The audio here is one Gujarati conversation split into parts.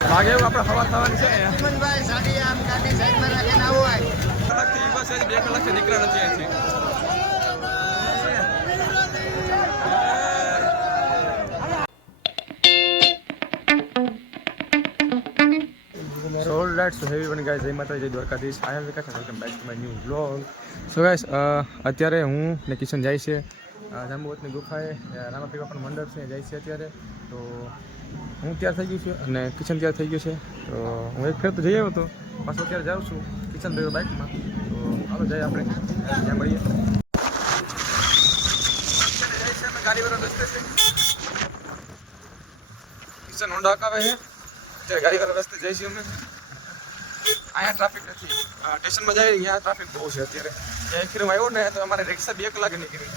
લાગે એવું આપણે હવા થવાની છે ભાઈ સાડી આમ ગાડી સાઈડમાં રાખીને આવો બસ 2 કલાકથી નીકળ્યા નથી અહીંથી. So let's so everyone guys, જય માતાજી, જય Dwarkadhish. I am Vikas and welcome back to my new vlog. So guys, અત્યારે હું ને કિશન જાય છે જાંબુવતની ગુફાએ, રામાપીર પણ મંડળ છે, જાય છે અત્યારે. તો હું તૈયાર થઈ ગયું છું અને કિશન તૈયાર થઈ ગયું છે. તો હું એક ફેર તો જઈ આવ્યો હતો, પાછો અત્યારે જાઉં છું કિશન ભાઈ બાઇકમાં. તો હાલો જઈએ આપણે ત્યાં મળીએ. જાય છે અમે ગાડીવાળા રસ્તે છે, કિશન હોન્ડા હકાવે છે. અત્યારે ગાડીવાળા રસ્તે જઈશું અમે. અહીંયા ટ્રાફિક નથી, સ્ટેશનમાં જાય અહીંયા ટ્રાફિક બહુ છે અત્યારે. એક ફેરમાં આવ્યો ને તો અમારે રિક્ષા 2 કલાકે નીકળી.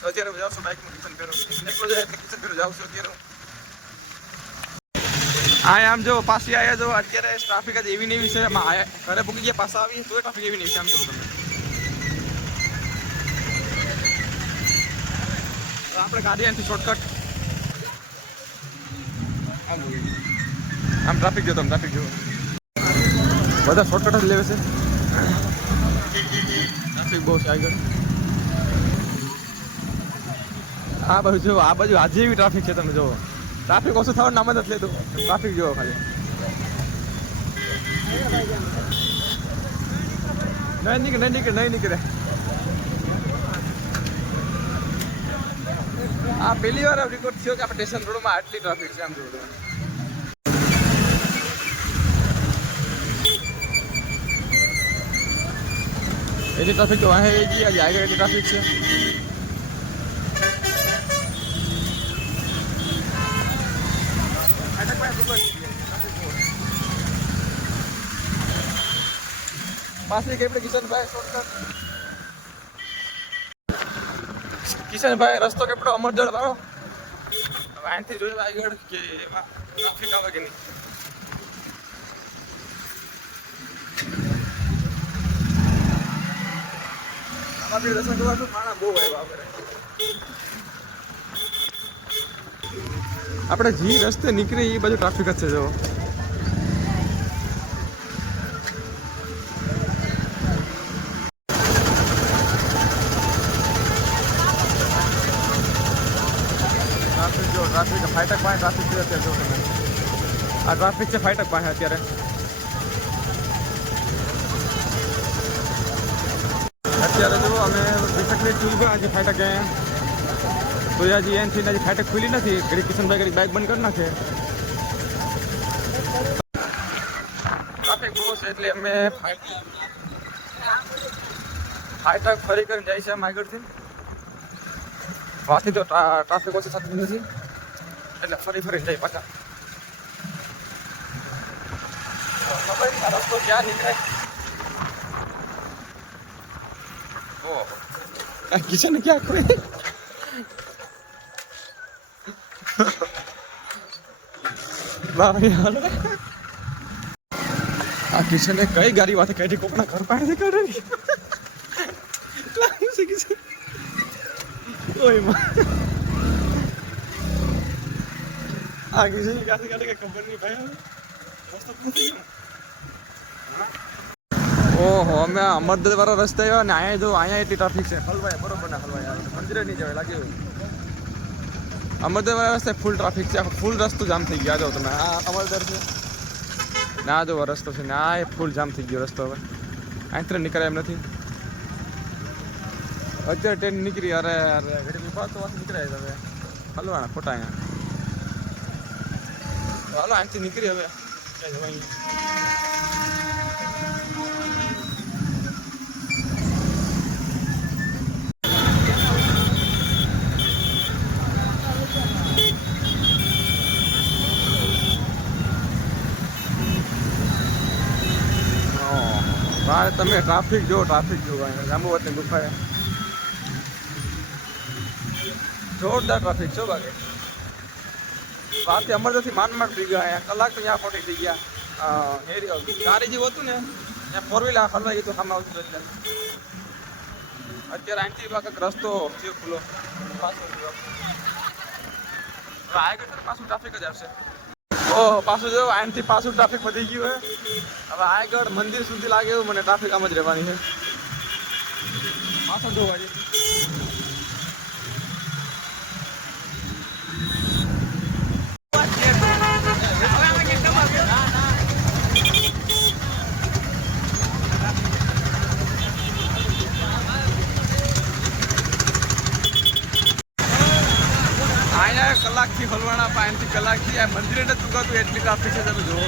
તો અત્યારે જાઉં છું બાઇકમાં કિશન ફેરો એટલો જાય એટલે કિશન ફેરો જાઉં છું અત્યારે. આ આમ જો પાછી આવ્યા જો અત્યારે ટ્રાફિક જ એવી ને એવી છે. ઘરે પૂકી ગયા પાછા આવી તો ટ્રાફિક એવી ને એવી છે. આમ જો તમે આપણે ગાડી અહીંથી શોર્ટકટ આમ ટ્રાફિક જો તમે ટ્રાફિક જો બધા શોર્ટકટ જ લેવે છે. ટ્રાફિક બહુ છે આગળ. આ બાજુ જો, આ બાજુ આજે એવી ટ્રાફિક છે. તમે જુઓ ટ્રાફિક ઓછું થવાનું નામ જ નથી લેતું. ટ્રાફિક જુઓ ખાલી. નહીં નીકળે. આ પહેલી વાર રેકોર્ડ થયો કે આપણે સ્ટેશન રોડમાં આટલી ટ્રાફિક છે. આમ જોડે એટલી ટ્રાફિક તો વાહે ગઈ. આજે આગળ એટલી ટ્રાફિક છે. પાસે કે આપણે કિશનભાઈ શોર્ટકટ. કિશનભાઈ રસ્તો કેપડો અમરજળ વાળો. હવે અહીંથી જોયું આગળ કે એમાં ટ્રાફિક આવે કે નહીં. આમાં બી દર્શન કરવાનું માણા બહુ આવ્યા આપણે જે રસ્તે નીકળી એ બાજુ ટ્રાફિક જ છે. જો ટ્રાફિક ફાટક પાસે ટ્રાફિક છે અત્યારે. જો તમે આ ટ્રાફિક છે ફાટક પાસે અત્યારે. અત્યારે જો અમે બેઠકની ચૂલ ગયા આજે ફાટક તો હજી એનથી હજી ફાટક ખુલી નથી. ઘડી કિશનભાઈ ઘડી બાઇક બંધ કરી નાખે. ટ્રાફિક બહુ છે એટલે અમે ફાટક ફરી કરીને જાય છે. આમ આગળથી વાથી તો ટ્રાફિક ઓછી થતી નથી એટલે ફરી જાય પાછા. રસ્તો ક્યાં નીકળે? ઓહ કિશન ક્યાં કરે? આ કિશને કઈ ગાડી વાતે કઈ કોકના ઘર પાસે કાઢે. આ કિશન ક્યાંથી કાઢે કઈ ખબર નહીં ભાઈ. ઓહો અમે અમરદલ વાળા રસ્તે આવ્યા ને અહીંયા જો અહીંયા એટલી ટ્રાફિક છે. હલવાય બરોબર ના હલવાય મંદિરે નહીં જવાય લાગે. અમરદલ વાળા રસ્તે ફૂલ ટ્રાફિક છે. ફૂલ રસ્તો જામ થઈ ગયો. જાઓ તમે આ અમરદર છે ના જો રસ્તો છે ને આ એ ફૂલ જામ થઈ ગયો રસ્તો. હવે અહીંથી નીકળે એમ નથી. અત્યારે ટ્રેન નીકળી. અરે ઘડી તો નીકળાય હવે હલવાના ખોટા અહીંયા. હાલો અહીંથી નીકળી હવે ક્યાં જવાય. બાર તમે ટ્રાફિક જો જાંબુવતની ગુફાએ જોરદાર ટ્રાફિક છો. બાકી વારથી અમરદરથી માંડ થઈ ગયા. અહીંયા કલાક તો ત્યાં ખોટી થઈ ગયા. ગાડી જેવું હતું ને ત્યાં 4 વ્હીલર હલવાઈ ગયું સામે આવતું એટલે અત્યારે અહીંથી કંઈક રસ્તો થયો ખુલ્લો પાછો આગળ પાછું ટ્રાફિક જ આવશે. ઓહ પાછું જો આનથી પાછું ટ્રાફિક વધી ગયું હે હવે આગળ મંદિર સુધી લાગે એવું મને ટ્રાફિક આમ જ રહેવાની છે પાછળ જોવા જઈએ અહીંયા કલાકથી હલવાના પાણીથી કલાકથી આ મંદિરે નથી ચૂકાતું એટલી ટ્રાફિક છે તમે જુઓ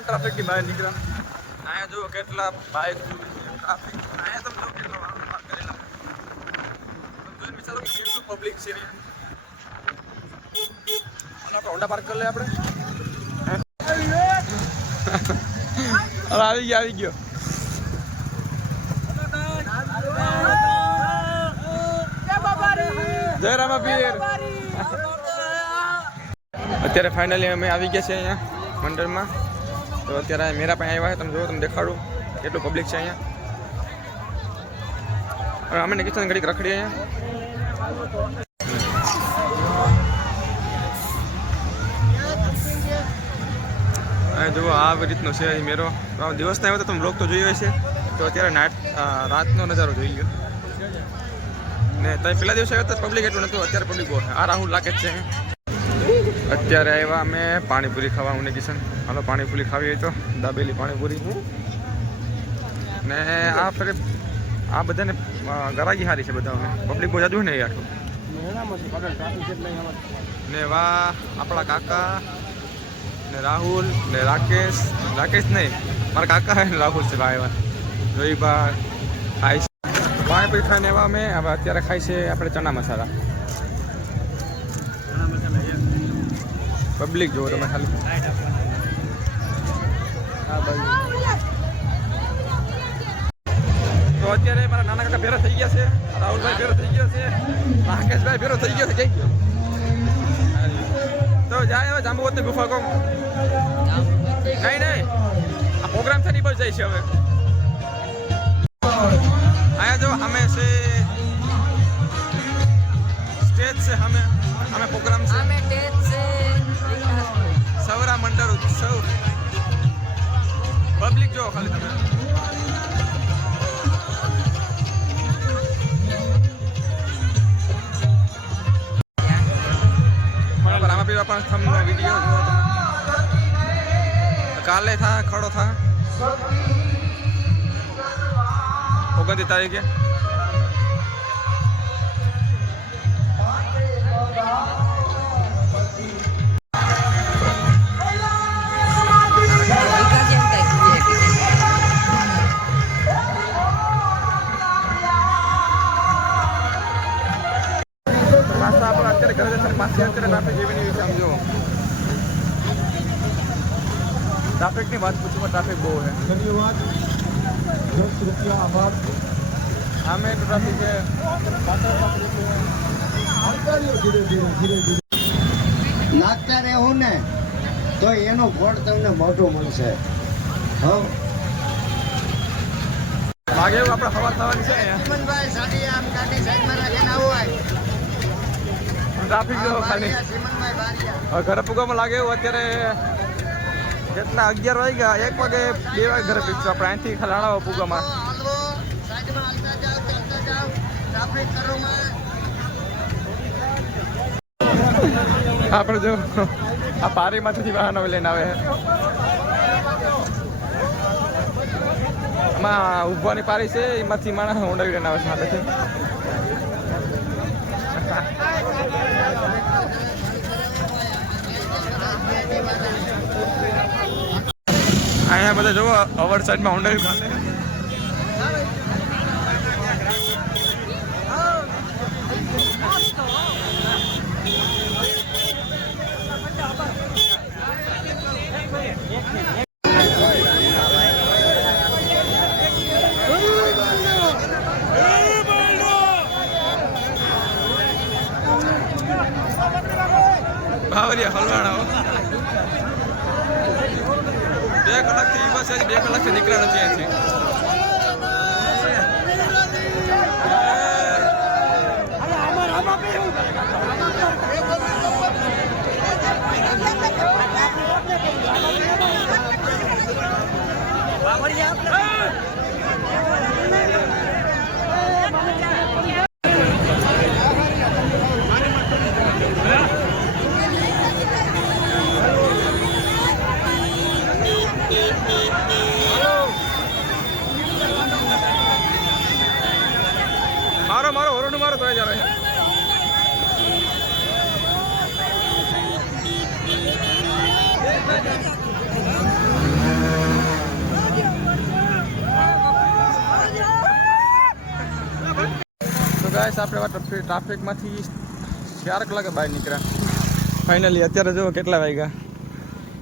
ટ્રાફિકની બહાર નીકળ્યા અહીંયા જુઓ કેટલા બાઇક ટ્રાફિક અહીંયા તમે જો કેટલો વાહન પાર્ક કરેલા જોઈને વિચારો કેટલું પબ્લિક છે આપણે હોન્ડા પાર્ક કરી લે આપણે હવે આવી ગયો જય રામાપીર અત્યારે ફાઇનલી અમે આવી ગયા છે અહીંયા મંડળમાં તો અત્યારે મેરા પાસે આવ્યા છે તમે જુઓ તમે દેખાડું કેટલું પબ્લિક છે અહીંયા અમે કિશન ઘડીક રખડીએ અહીંયા જુઓ આવી રીતનો છે મેરો દિવસના આવ્યો તો તમે બ્લોગ તો જોયો હશે તો અત્યારે રાતનો નજારો જોઈ લ્યો ને તમે પહેલા દિવસે આવ્યો તો પબ્લિક એટલું નહોતું અત્યારે પબ્લિક બહુ આ રાહુલ લાગે છે અત્યારે આવ્યા અમે પાણીપુરી ખાવા હું ને કિશન હાલો પાણીપુરી ખાવી હોય તો દાબેલી પાણીપુરી ને આ ફરે આ બધાને ગરાગી સારી છે બધાને પબ્લિક બહુ જાદુ ને આખું ને વાહ આપણા કાકા ને રાહુલ ને રાકેશ નહીં મારા કાકા હે ને રાહુલ છે ભાઈ જોઈભાઈ ખાઈ પાણીપુરી ખાઈને એવા અમે હવે અત્યારે ખાઈ છે આપણે ચણા મસાલા પબ્લિક જુઓ તમે ખાલી તો અત્યારે મારા નાના કાકા ભેરો થઈ ગયા છે રાહુલભાઈ ભેરો થઈ ગયો છે રાકેશભાઈ ભેરો થઈ ગયો છે જઈ ગયો તો જાય હવે જાંબુવતની ગુફા કહું નહીં આ પ્રોગ્રામ છે નહીં બસ જાય છે હવે આયા જો અમે છે સ્ટેજ છે અમે પ્રોગ્રામ છે સૌરા મંડળ ઉત્સવ પબ્લિક જો ખાલી તમે રામાપીર બાપા થમનો વિડીયો જો તમે કાલે થા ખડો થા 29 તારીખે ટ્રાફિકની વાત પૂછું ટ્રાફિક બહુ છે ધન્યવાદ 10 રૂપિયા આભાર આમે ટ્રાફિક છે નાચતા રહેવું ને તો એનો ફળ તમને મોટો મળશે લાગે એવું આપણે હવા થવાની છે સિમનભાઈ સાડી આમ ગાડી સાઈડમાં રાખીને આવો ટ્રાફિક જો ખાલી સિમનભાઈ બારિયા હવે ઘરે પૂગવામાં લાગે એવું અત્યારે જેટલા 11 વાગ્યા 1 વાગે 2 વાગે ઘરે પીશું આપણે અહીંથી ખલાણા પૂગામાં આપણે જો આ પારીમાંથી વાહનો લઈને આવે આમાં ઊભવાની પારી છે એમાંથી માણસ ઊંડાવી લઈને આવે છે હાથેથી અહીંયા બધા જોવો અવર સાઈડમાં ઊંડાવી ખાતે ગયા હલવાણા 2 કલાકથી બસ હજી 2 કલાકથી નીકળ્યા નથી અહીંથી મારો ઓરડું મારો તો જ આવે તો ગાઈસ આપણે ટ્રાફિકમાંથી 4 કલાકે બહાર નીકળ્યા ફાઇનલી અત્યારે જો કેટલા વાગ્યા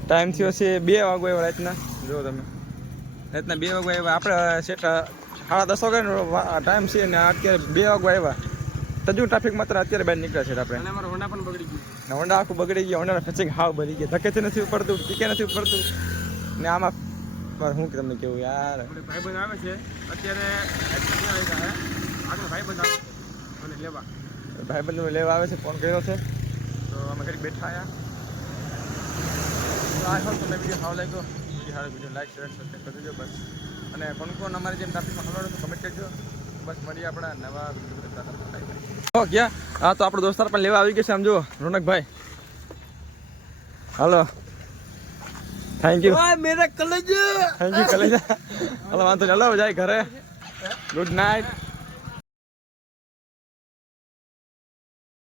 ટાઈમ થયો છે 2 વાગ્યા આવ્યા રાતના જો તમે રાતના 2 વાગ્યા આવ્યા આપણે સેટ 10:30 વાગ્યાનો ટાઈમ છે ને અત્યારે 2 વાગ્યા આવ્યા તજુ ટ્રાફિક માત્ર અત્યારે બહાર નીકળ્યા છે આપણે અમારું હોન્ડા પણ બગડી ગયું હોન્ડા આખું બગડી ગયું હોન્ડાના ફેસિંગ હાવ ભરી ગયા ધકેથી નથી ઉપડતું ટીકે નથી ઉપડતું ને આમાં શું તમને કેવું યાર ભાઈબંધ આવે છે અત્યારે આગળ ભાઈબંધ આવે મને લેવા ભાઈબંધ લેવા આવે છે ફોન કર્યો છે તો અમે ઘરે બેઠા આવ્યા તો આ હોપ તમને વિડીયો સારો લાગ્યો વિડીયો લાઈક શેર સબસ્ક્રાઈબ કરી દેજો બસ અને કોણ અમારે જેમ ટ્રાફિકમાં ખબર તો કમેન્ટ કરજો બસ મળીએ આપણા નવા વિડીયો ક્યાં હા તો આપણો દોસ્તાર પણ લેવા આવી ગયો છે આમ જુઓ રોનકભાઈ હાલો થેન્ક યુ મેરા કલેજા થેન્ક યુ કલેજા હાલો વાંધો નહીં હલો જાય ઘરે ગુડ નાઇટ